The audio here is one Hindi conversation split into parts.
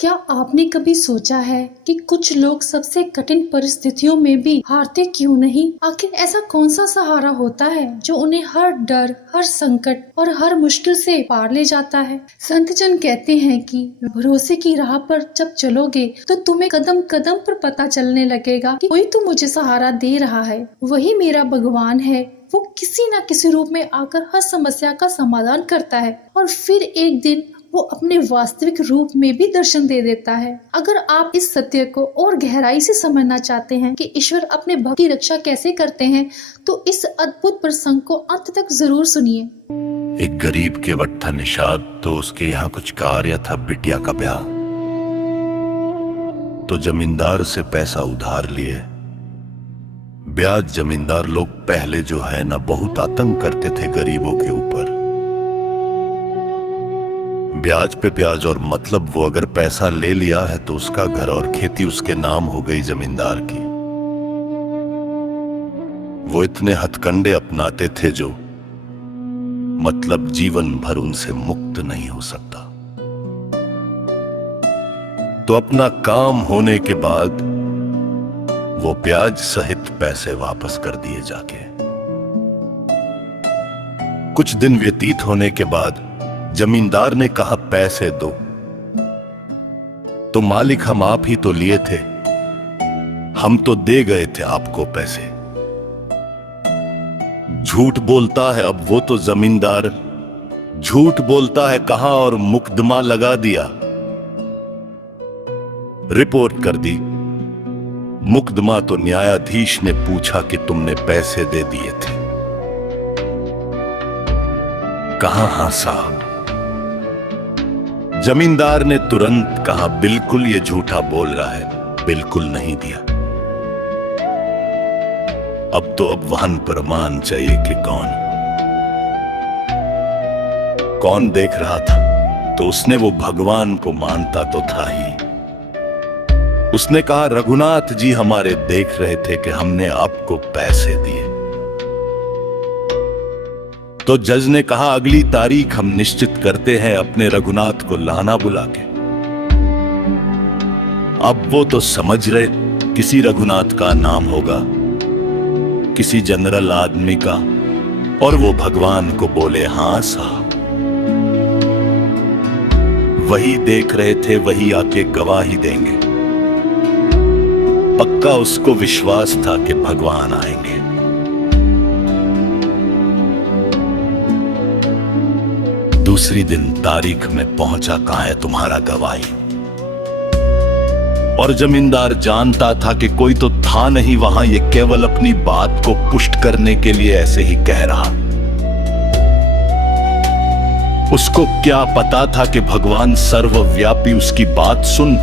क्या आपने कभी सोचा है कि कुछ लोग सबसे कठिन परिस्थितियों में भी हारते क्यों नहीं? आखिर ऐसा कौन सा सहारा होता है जो उन्हें हर डर, हर संकट और हर मुश्किल से पार ले जाता है? संत जन कहते हैं कि भरोसे की राह पर जब चलोगे तो तुम्हें कदम कदम पर पता चलने लगेगा कि कोई तो मुझे सहारा दे रहा है, वही मेरा भगवान है। वो किसी न किसी रूप में आकर हर समस्या का समाधान करता है और फिर एक दिन वो अपने वास्तविक रूप में भी दर्शन दे देता है। अगर आप इस सत्य को और गहराई से समझना चाहते हैं कि ईश्वर अपने भक्त की रक्षा कैसे करते हैं, तो इस अद्भुत प्रसंग को अंत तक जरूर सुनिए। एक गरीब के वक्त था निषाद, तो उसके यहाँ कुछ कार्य था, बिटिया का ब्याह। तो जमींदार से पैसा उधार लिए। ब्याज जमींदार लोग पहले जो है ना बहुत आतंक करते थे गरीबों के ऊपर। ब्याज पे ब्याज, और मतलब वो अगर पैसा ले लिया है तो उसका घर और खेती उसके नाम हो गई जमींदार की। वो इतने हथकंडे अपनाते थे जो मतलब जीवन भर उनसे मुक्त नहीं हो सकता। तो अपना काम होने के बाद वो ब्याज सहित पैसे वापस कर दिए जाके। कुछ दिन व्यतीत होने के बाद जमींदार ने कहा, पैसे दो। तो मालिक, हम आप ही तो लिए थे, हम तो दे गए थे आपको पैसे। झूठ बोलता है अब वो तो जमींदार, झूठ बोलता है कहां और मुकदमा लगा दिया। रिपोर्ट कर दी। मुकदमा तो न्यायाधीश ने पूछा कि तुमने पैसे दे दिए थे। कहा, हां साहब। जमींदार ने तुरंत कहा, बिल्कुल ये झूठा बोल रहा है, बिल्कुल नहीं दिया। अब तो अब वहन प्रमाण चाहिए कि कौन देख रहा था। तो उसने वो भगवान को मानता तो था ही। उसने कहा, रघुनाथ जी हमारे देख रहे थे कि हमने आपको पैसे दिए। तो जज ने कहा, अगली तारीख हम निश्चित करते हैं, अपने रघुनाथ को लाना बुला के। अब वो तो समझ रहे किसी रघुनाथ का नाम होगा, किसी जनरल आदमी का, और वो भगवान को बोले, हां साहब। वही देख रहे थे, वही आके गवाही देंगे। पक्का उसको विश्वास था कि भगवान आएंगे। दूसरी दिन तारीख में पहुंचा, कहां है तुम्हारा गवाही। और जमींदार जानता था कि कोई तो था नहीं वहां, ये केवल अपनी बात को पुष्ट करने के लिए ऐसे ही कह रहा। उसको क्या पता था कि भगवान सर्वव्यापी उसकी बात सुन।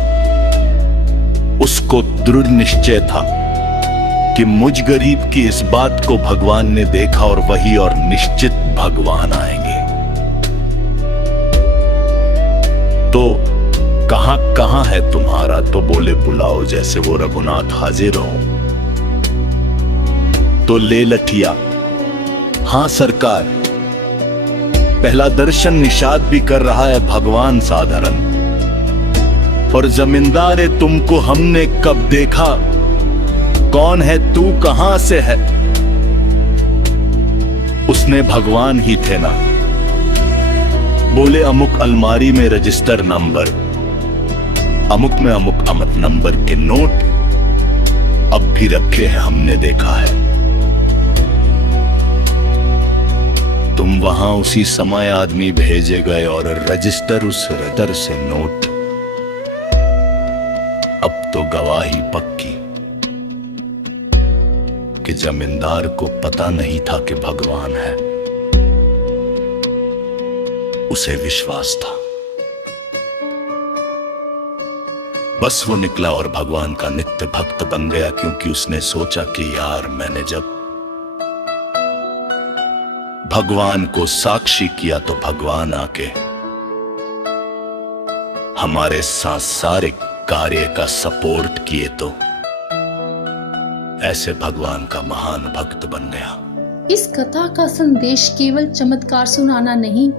उसको दृढ़ निश्चय था कि मुझ गरीब की इस बात को भगवान ने देखा और वही, और निश्चित भगवान आएंगे। तो कहां है तुम्हारा। तो बोले, बुलाओ जैसे वो रघुनाथ हाजिर हो। तो ले लठिया, हां सरकार। पहला दर्शन निषाद भी कर रहा है, भगवान साधारण। और जमींदार, तुमको हमने कब देखा, कौन है तू, कहां से है। उसने भगवान ही थे ना। बोले, अमुक अलमारी में रजिस्टर नंबर, अमुक में अमुक अमत नंबर के नोट अब भी रखे हैं, हमने देखा है। तुम वहां उसी समय आदमी भेजे गए और रजिस्टर उस रदर से नोट। अब तो गवाही पक्की कि जमींदार को पता नहीं था कि भगवान है, उसे विश्वास था। बस वो निकला और भगवान का नित्य भक्त बन गया, क्योंकि उसने सोचा कि यार, मैंने जब भगवान को साक्षी किया तो भगवान आके हमारे सांसारिक कार्य का सपोर्ट किए, तो ऐसे भगवान का महान भक्त बन गया। इस कथा का संदेश केवल चमत्कार सुनाना नहीं,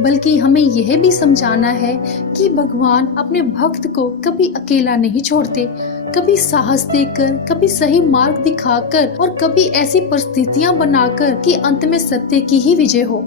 बल्कि हमें यह भी समझाना है कि भगवान अपने भक्त को कभी अकेला नहीं छोड़ते, कभी साहस देकर, कभी सही मार्ग दिखाकर और कभी ऐसी परिस्थितियां बनाकर कि अंत में सत्य की ही विजय हो।